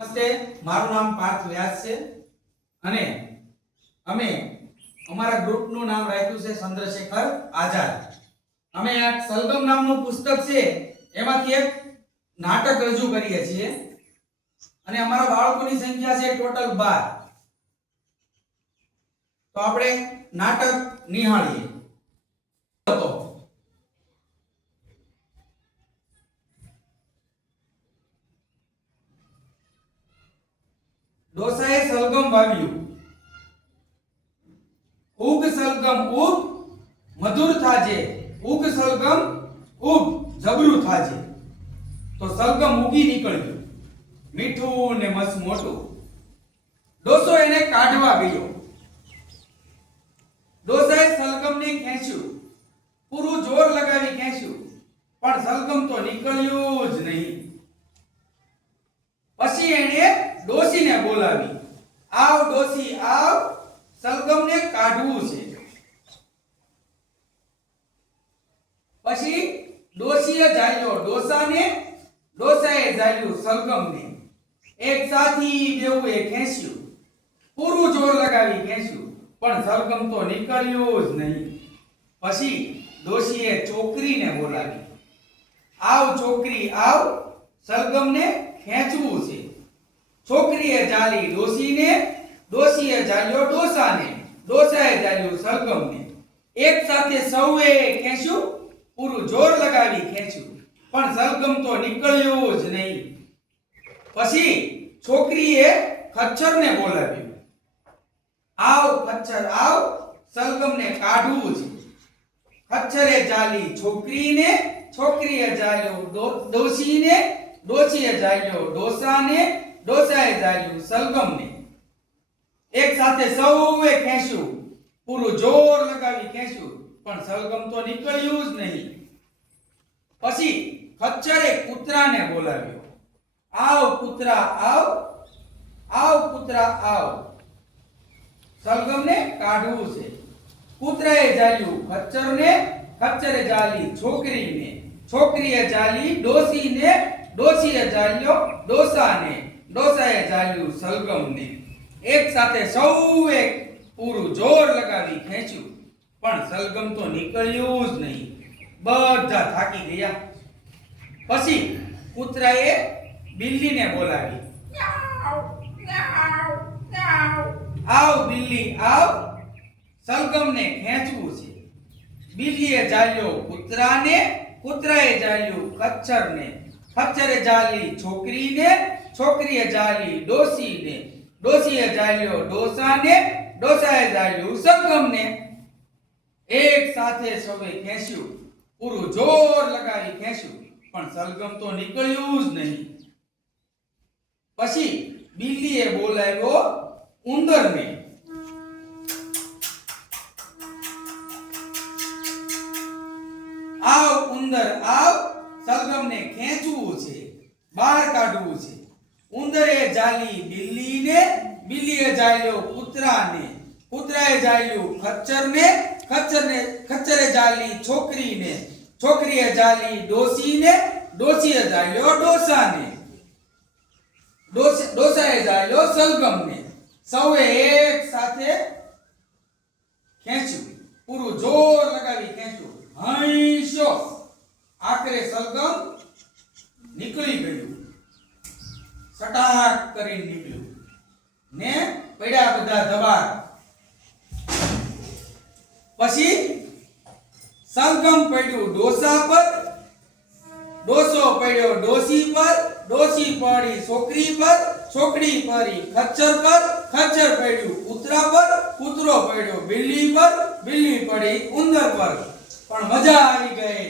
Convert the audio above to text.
નમસ્તે, મારું નામ પાર્થ વ્યાસ છે અને અમે અમારા ગ્રુપનું નામ રાખ્યું છે ચંદ્રશેખર આઝાદ. અમે આ સલગમ નામનું પુસ્તક છે એમાંથી એક નાટક રજૂ કરીએ છીએ અને અમારા બાળકોની સંખ્યા છે ટોટલ 12. તો આપણે નાટક નિહાળીએ. તો ડોસાએ સલગમ વાવ્યું. ઉગ સલગમ ઉગ મધુર થાજે, ઉગ સલગમ ઉગ જબરું થાજે. તો સલગમ ઉગી નીકળ્યું, મીઠું ને મસ્ત મોટું. ડોસો એને કાઢવા ગયો. ડોસાએ સલગમને ખેંચ્યું, પૂરું જોર લગાવી ખેંચ્યું, પણ સલગમ તો નીકળ્યું જ નહીં. પછી એને ડોસીને બોલાવી. આવ ડોસી આવ, સલગમને કાઢવું છે. પછી ડોસીએ ઝાલ્યો ડોસાને, ડોસાએ ઝાલ્યું સલગમને. એક સાથી બેઉએ ખેંચ્યું, પૂરું જોર લગાવી ખેંચ્યું, પણ સલગમ તો નીકળ્યું જ નહીં. પછી ડોસીએ છોકરીને બોલાવી. આવ છોકરી આવ, સલગમને ખેંચવું છે. છોકરીએ ઝાલી ડોસીને, ડોસીએ ઝાલ્યો ડોસાને, ડોસાએ ઝાલ્યું સલગમને. એક સાથે સૌએ ખેંચ્યું, પૂરું જોર લગાવી ખેંચ્યું, પણ સલગમ તો નીકળ્યું જ નહીં. પછી છોકરીએ ખચ્ચરને બોલાવ્યું. આવ ખચ્ચર આવ, સલગમને કાઢવું છે. ખચ્ચરે ઝાલી છોકરીને, છોકરીએ ઝાલ્યો ડોસીને, ડોસીએ ઝાલ્યો ડોસાને, ડોસાએ ઝાલ્યું સલગમને. એક સાથે સૌએ ખેંચ્યું, પૂરું જોર લગાવી ખેંચ્યું, પણ સલગમ તો નીકળ્યું જ નહીં. પછી ખચ્ચરે કૂતરાને બોલાવ્યો. આવ કૂતરા આવ, આવ કૂતરા આવ, સલગમને કાઢવું છે. કૂતરાએ ઝાલ્યું ખચ્ચરને, ખચ્ચરે ઝાલી છોકરીને, છોકરીએ ઝાલી ડોસીને, ડોસીએ ઝાલ્યો ડોસાને, ડોસાએ ઝાલ્યું સલગમને. એક સાથે સૌએ પૂરું જોર લગાવી ખેંચ્યું, પણ સલગમ તો નીકળ્યું જ નહીં. બધા થાકી ગયા. પછી કૂતરાએ બિલ્લીને બોલાવી. આવ બિલ્લી આવ, સલગમને ખેંચવું છે. બિલ્લીએ ઝાલ્યો કૂતરાને, કૂતરાએ ઝાલ્યું ખચ્ચરને, ખચ્ચરે ઝાલી છોકરીને, છોકરીએ ઝાલી ડોસીને, ડોસીએ ઝાલ્યો ડોસાને, ડોસાએ ઝાલ્યું સલગમને. એક સાથે સૌએ ખેંચ્યું, પૂરું જોર લગાવી ખેંચ્યું, પણ સલગમ તો નીકળ્યું જ નહીં. પછી બિલ્લીએ બોલાવ્યો ઉંદરને. આવ ઉંદર આવ, સલગમને ખેંચવું છે, બહાર કાઢવું છે. ઉંદરે ઝાલી બિલ્લીને, બિલ્લીએ ઝાલ્યો કૂતરાને, કૂતરાએ ઝાલ્યું ખચ્ચરને, ખચ્ચરે ઝાલી છોકરીને, છોકરીએ ઝાલી ડોસીને, ડોસીએ ઝાલ્યો ડોસાને, ડોસાએ ઝાલ્યો સલગમને. સૌએ એક સાથે ખેંચ્યું, પૂરું જોર લગાવી ખેંચ્યું. હૈશો, આખરે સલગમ નીકળી ગયું. સટાક કરીને નીકળ્યું ને પડ્યા બધા ધબાર. પછી સલગમ પડ્યું ડોસા પર, ડોસો પડ્યો ડોસી પર, ડોસી પડી છોકરી પર, છોકરી પડી ખચ્ચર પર, ખચ્ચર પડ્યું કૂતરા પર, કૂતરો પડ્યો બિલ્લી પર, બિલ્લી પડી ઉંદર પર. પણ મજા આવી ગઈ.